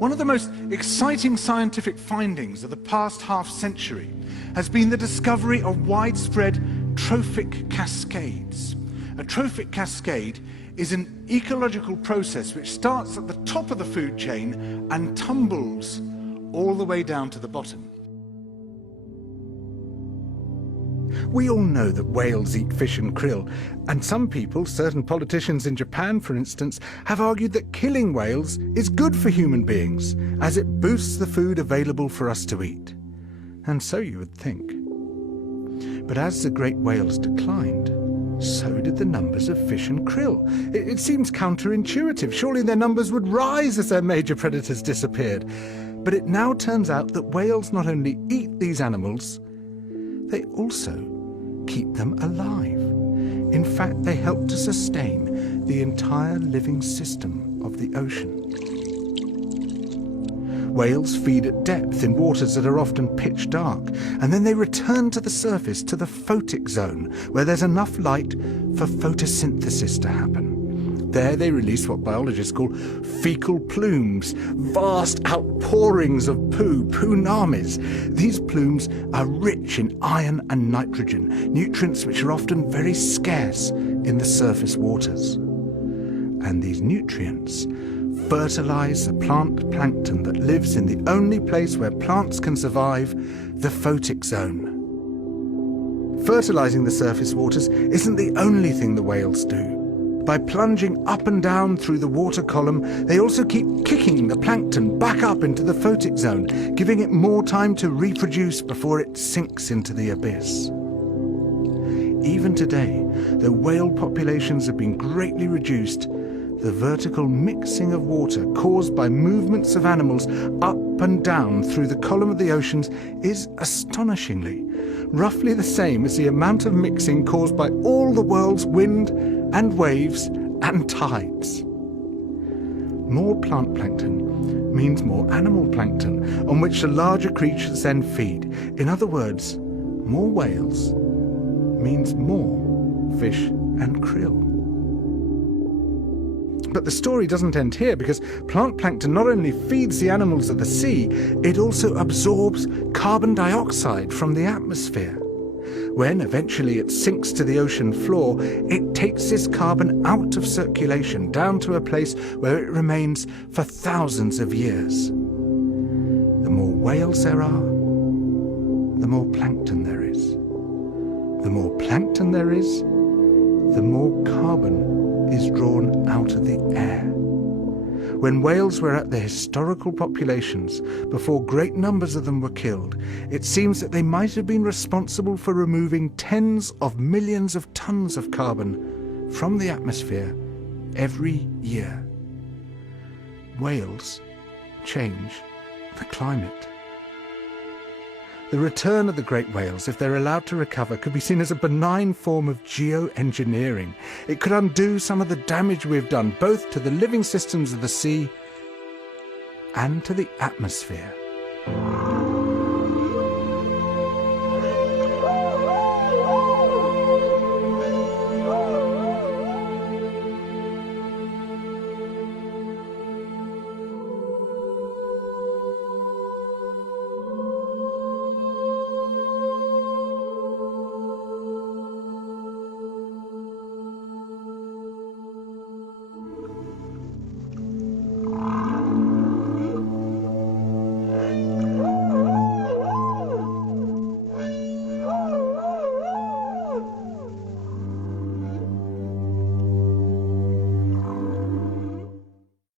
One of the most exciting scientific findings of the past half-century has been the discovery of widespread trophic cascades. A trophic cascade is an ecological process which starts at the top of the food chain and tumbles all the way down to the bottom. We all know that whales eat fish and krill, and some people, certain politicians in Japan for instance, have argued that killing whales is good for human beings, as it boosts the food available for us to eat. And so you would think. But as the great whales declined, so did the numbers of fish and krill. It seems counterintuitive. Surely their numbers would rise as their major predators disappeared. But it now turns out that whales not only eat these animals, they also keep them alive. In fact, they help to sustain the entire living system of the ocean. Whales feed at depth in waters that are often pitch dark, and then they return to the surface, to the photic zone, where there's enough light for photosynthesis to happen. There they release what biologists call fecal plumes, vast outpourings of poo, poonamis. These plumes are rich in iron and nitrogen, nutrients which are often very scarce in the surface waters. And these nutrients fertilize the plant plankton that lives in the only place where plants can survive, the photic zone. Fertilizing the surface waters isn't the only thing the whales do. By plunging up and down through the water column, they also keep kicking the plankton back up into the photic zone, giving it more time to reproduce before it sinks into the abyss. Even today, though whale populations have been greatly reduced, the vertical mixing of water caused by movements of animals up and down through the column of the oceans is astonishingly roughly the same as the amount of mixing caused by all the world's wind and waves and tides. More plant plankton means more animal plankton, on which the larger creatures then feed. In other words, more whales means more fish and krill. But the story doesn't end here, because plant plankton not only feeds the animals of the sea, it also absorbs carbon dioxide from the atmosphere. When eventually it sinks to the ocean floor, it takes this carbon out of circulation down to a place where it remains for thousands of years. The more whales there are, the more plankton there is. The more plankton there is, the more carbon is drawn out of the air. When whales were at their historical populations, before great numbers of them were killed, it seems that they might have been responsible for removing tens of millions of tons of carbon from the atmosphere every year. Whales change the climate. The return of the great whales, if they're allowed to recover, could be seen as a benign form of geoengineering. It could undo some of the damage we've done, both to the living systems of the sea and to the atmosphere.